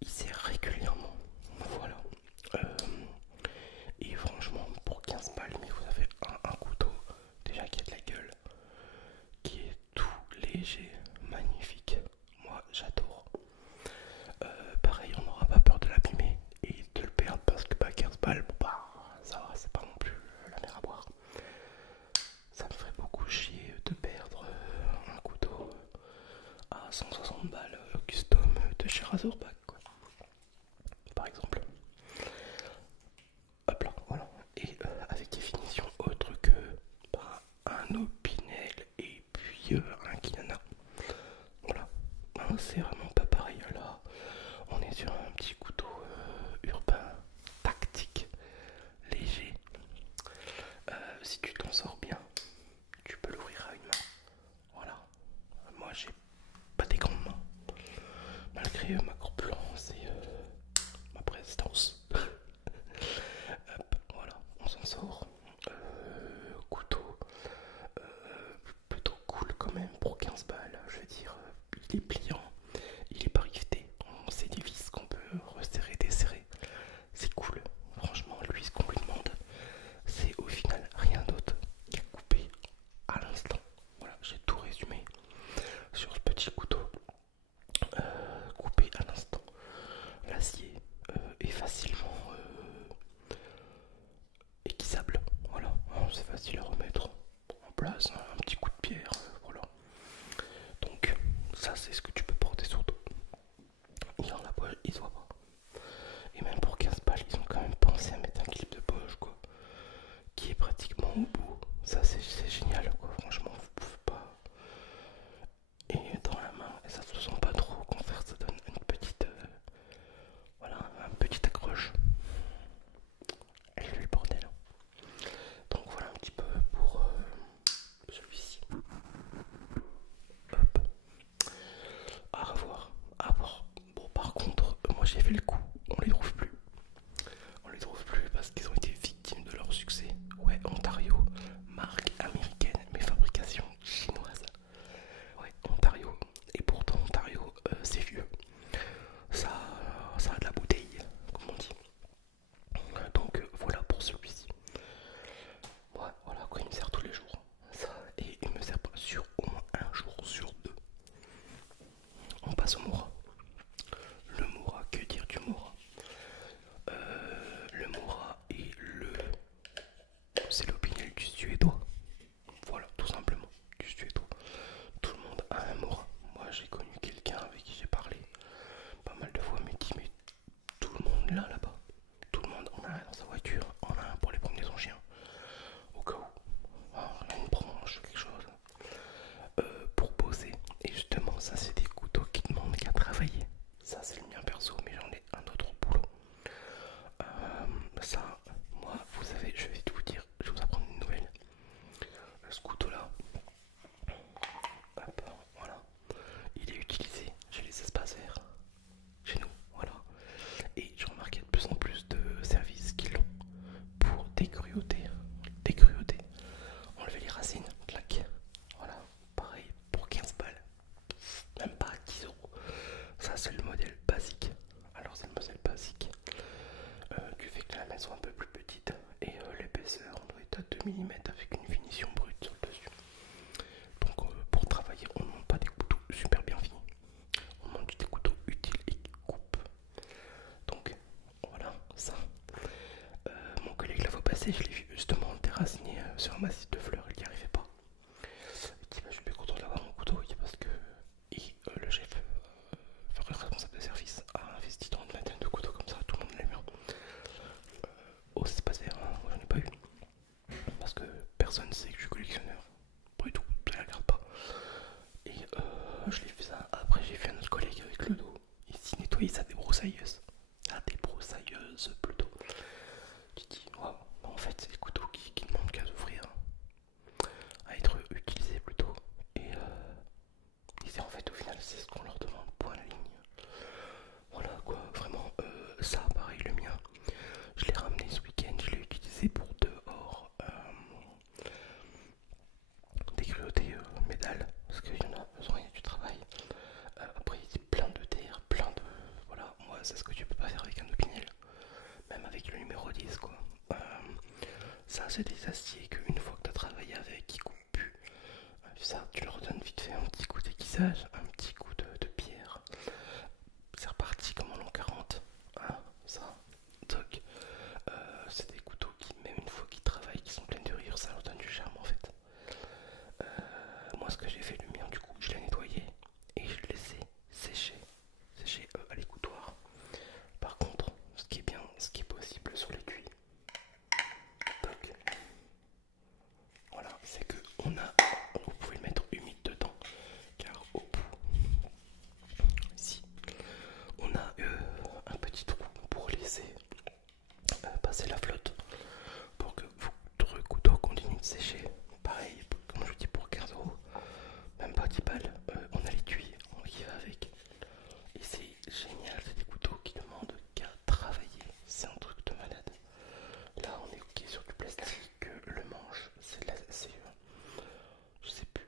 il sert régulièrement. Voilà. Euh, et franchement, pour 15 balles, mais vous avez un couteau déjà qui a de la gueule, qui est tout léger, magnifique. Moi, j'adore. Pareil, on n'aura pas peur de l'abîmer et de le perdre parce que 15 balles, bon, bah, ça va, c'est pas non plus la mer à boire. Ça me ferait beaucoup chier de perdre un couteau à 160 balles custom de chez Razorback, quoi, par exemple. Hop là, voilà. Et avec des finitions autres que bah, un Opinel et puis un Kitana. Voilà. Hein, c'est vraiment pas pareil. Là, on est sur un petit couteau urbain, tactique, léger. Si tu t'en sors bien, tu peux l'ouvrir à une main. Voilà. Moi, j'ai pas des grandes mains, malgré ma corpulence et ma prestance. Hop, voilà, on s'en sort. Couteau plutôt cool quand même pour 15 balles. Je veux dire, il est pliant, il est pas rifté. On sait des vis qu'on peut resserrer, desserrer. C'est cool. Franchement, lui, ce qu'on lui demande, c'est au final rien d'autre qu'à couper à l'instant. Voilà, j'ai tout résumé sur ce petit couteau. Coupé à l'instant. L'acier est facilement aiguisable. Voilà, c'est facile à remettre en place. Un petit coup de pierre. Voilà. Donc, ça, c'est ce que tu peux porter sur toi. Et dans la poche, il se voit pas. Et même pour 15 balles, ils ont quand même pensé à mettre un clip de poche, quoi, qui est pratiquement au bout. Ça, c'est génial, quoi. Franchement, vous pouvez pas. Et dans la main, et ça se sent pas trop. Au contraire, ça donne une petite. Voilà, un petit accroche. Et le bordel. Donc voilà un petit peu pour celui-ci. Hop. À revoir. À voir. Bon, par contre, moi j'ai fait le coup. On les trouve plus. On les trouve plus parce qu'ils ont été victimes de leur succès. Ouais, Ontario, marque américaine, mais fabrication chinoise. Ouais, Ontario. Et pourtant, Ontario, c'est vieux. Ça, ça a de la bouteille, comme on dit. Donc voilà pour celui-ci. Ouais, voilà quoi, il me sert tous les jours. Ça, et il me sert pas sur au moins un jour sur deux. On passe au Moura. Le Moura, que dire du Moura? Le Moura est le. C'est l'opinion du suédois. Voilà, tout simplement, du suédois. Tout le monde a un Moura. Moi j'ai connu quelqu'un avec qui j'ai parlé pas mal de fois, mais qui met tout le monde là-bas. Tout le monde en a un dans sa voiture, en a un pour les promener son chien. Au cas où, une branche, quelque chose. Pour poser. Et justement, ça c'est des couteaux qui demandent qu'à travailler. Ça c'est le mien perso, mais j'en ai un autre au boulot. Ça, moi, vous savez, je vais tout vous dire, je vais vous apprendre une nouvelle. Ce couteau là, hop, voilà, il est utilisé chez les espaces verts, chez nous, voilà. Et j'ai remarqué de plus en plus de services qui l'ont pour décruauter, décruauter, enlever les racines, clac. Voilà, pareil pour 15 balles, même pas 10 euros. Ça c'est le modèle basique. Alors c'est le modèle basique du fait que la main soit un peu plus petite et l'épaisseur on doit être à 2 mm avec une finition brute sur le dessus. Donc pour travailler on ne demande pas des couteaux super bien finis, on demande des couteaux utiles et qui coupent. Donc voilà ça. Mon collègue la fois passée je l'ai vu justement terrasiner sur un massif de fleurs, il n'y arrivait pas. Il dit bah, je suis bien content d'avoir mon couteau parce que le chef, le responsable de service, a investi dans une vingtaine de couteaux comme ça, tout le monde l'aime bien. Oh, c'est pas vert, hein, moi j'en ai pas eu. Parce que personne sait que je suis collectionneur. Pas du tout, ça ne regarde pas. Et je l'ai fait ça. Après, j'ai fait un autre collègue avec le dos. Il s'est nettoyé sa débroussailleuse. Sa débroussailleuse plutôt. Tu dis, waouh, en fait, c'est des couteaux qui demandent qu'à s'ouvrir, à être utilisés plutôt. Et c'est en fait, au final, c'est ce qu'on leur demande, point à la ligne. Voilà quoi, vraiment, ça, pareil, le mien. Je l'ai ramené ce week-end, je l'ai utilisé pour dehors décruauter mes dalles, parce qu'il y en a besoin, il y a du travail. Après, il y a plein de terre, plein de. Voilà, moi c'est ce que tu peux pas faire avec un Opinel, même avec le numéro 10 quoi. Ça c'est des aciers qu'une fois que tu as travaillé avec, qui coupent plus. Ça tu leur donnes vite fait un petit coup d'aiguisage, un petit coup de pierre. C'est reparti comme en l'an 40. Hein, ça, toc. C'est des couteaux qui, même une fois qu'ils travaillent, qui sont pleins de rire, ça leur donne du charme en fait. Moi ce que j'ai fait, le mien du coup, je l'ai nettoyé et je l'ai laissé sécher à l'égouttoir. Par contre, ce qui est bien, ce qui est possible sur l'étui, toc, voilà, c'est que vous pouvez le mettre humide dedans, car au bout, ici, on a un petit trou pour laisser passer la flotte, pour que votre couteau continue de sécher. Pareil, comme je vous dis, pour 15 euros, même pas 10 balles, on a l'étui qui va avec. Et c'est génial, c'est des couteaux qui demandent qu'à travailler, c'est un truc de malade. Là on est ok sur du plastique, le manche c'est je sais plus,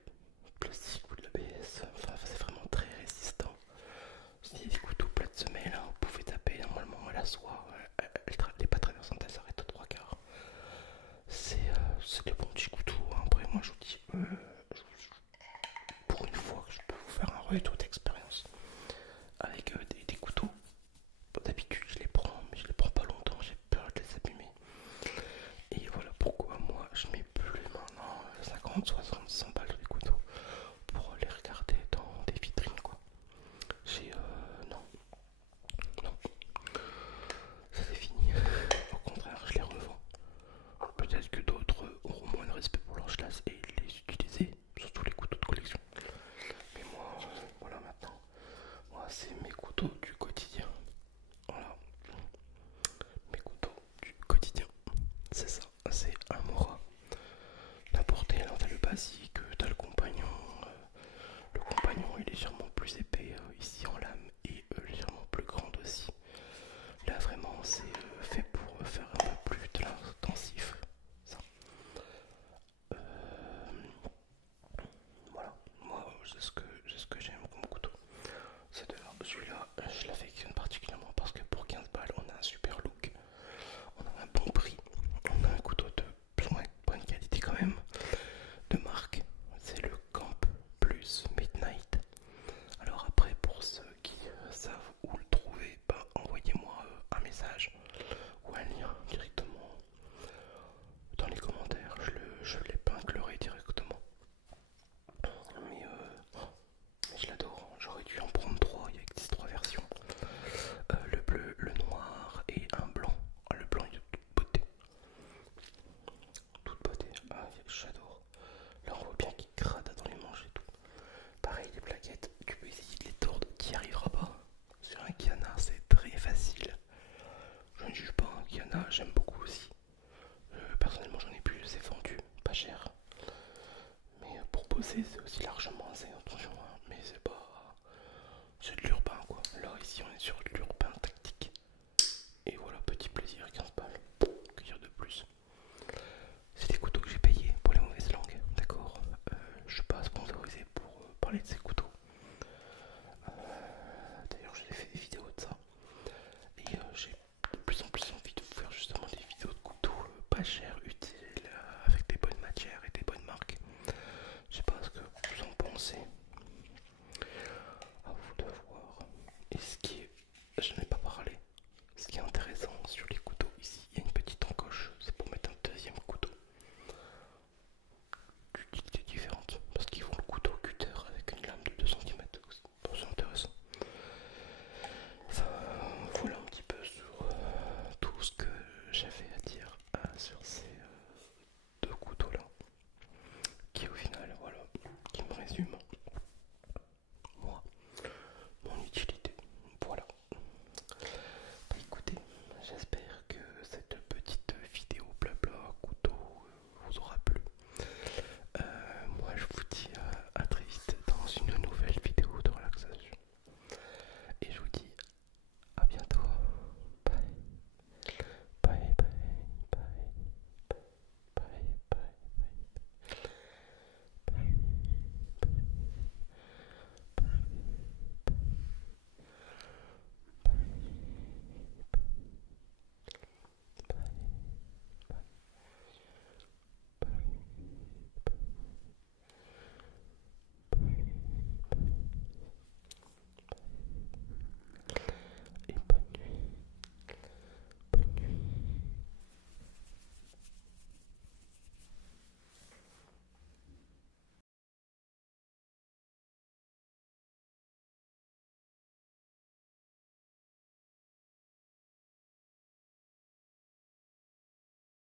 plastique ou de l'ABS, enfin c'est vraiment très résistant. Il y a des couteaux plats de semelle, hein, vous pouvez taper normalement à la soie, elle n'est pas traversante, elle s'arrête aux 3/4. C'est des bons petits couteaux, hein. Après moi je vous dis, pour une fois que je peux vous faire un retour d'expérience avec des couteaux. D'habitude je les prends, mais je les prends pas longtemps, j'ai peur de les abîmer. Et voilà pourquoi moi je mets plus maintenant 50, 60, 100 balles les couteaux pour les regarder dans des vitrines quoi. J'ai non, non, ça c'est fini. Au contraire, je les revends. Peut-être que d'autres auront moins de respect pour leur classe et les utiliser, surtout les couteaux de collection. Mais moi, voilà maintenant, moi c'est mes couteaux du quotidien. Voilà, mes couteaux du quotidien, c'est ça, c'est un Mora. La portée, alors t'as le basique, t'as le compagnon. Le compagnon est légèrement plus épais ici en lame et légèrement plus grande aussi. Là vraiment c'est fait pour faire un peu plus de l'intensif. Ça. Euh, voilà, moi c'est ce que j'aime comme couteau. C'est de celui-là, je l'affectionne particulièrement parce que pour 15 balles on a un super look, on a un bon prix, on a un couteau de plus ou moins bonne qualité quand même, de marque, c'est le Camp Plus Midnight. Alors après pour ceux qui savent où le trouver, bah, envoyez-moi un message ou un lien directement dans les commentaires, je l'épinglerai directement. Mais je l'adore, j'aurais dû en prendre 3, il existe 3 versions. Le bleu, le noir et un blanc. Ah, le blanc il est de toute beauté. Toute beauté, ah, j'adore. Là on voit bien qu'il grade dans les manches et tout. Pareil les plaquettes, tu peux essayer de les tordre, tu n'y arriveras pas. Sur un Kiana c'est très facile. Je ne juge pas, un Kiana j'aime beaucoup aussi. Personnellement j'en ai plus, c'est vendu, pas cher. Mais pour bosser c'est aussi largement assez, attention hein, mais c'est pas... C'est de l'urbain quoi. Là ici on est sur de l'urbain tactique. Et voilà, petit plaisir, 15 balles. Que dire de plus? C'est des couteaux que j'ai payés pour les mauvaises langues, d'accord. Je suis pas sponsorisé pour parler de ces couteaux. D'ailleurs j'ai fait des vidéos de ça. Et j'ai de plus en plus envie de vous faire justement des vidéos de couteaux pas chers, utiles, avec des bonnes matières et des bonnes marques. Je sais pas ce que vous en pensez. À vous de voir. Et ce qui est... Je n'ai pas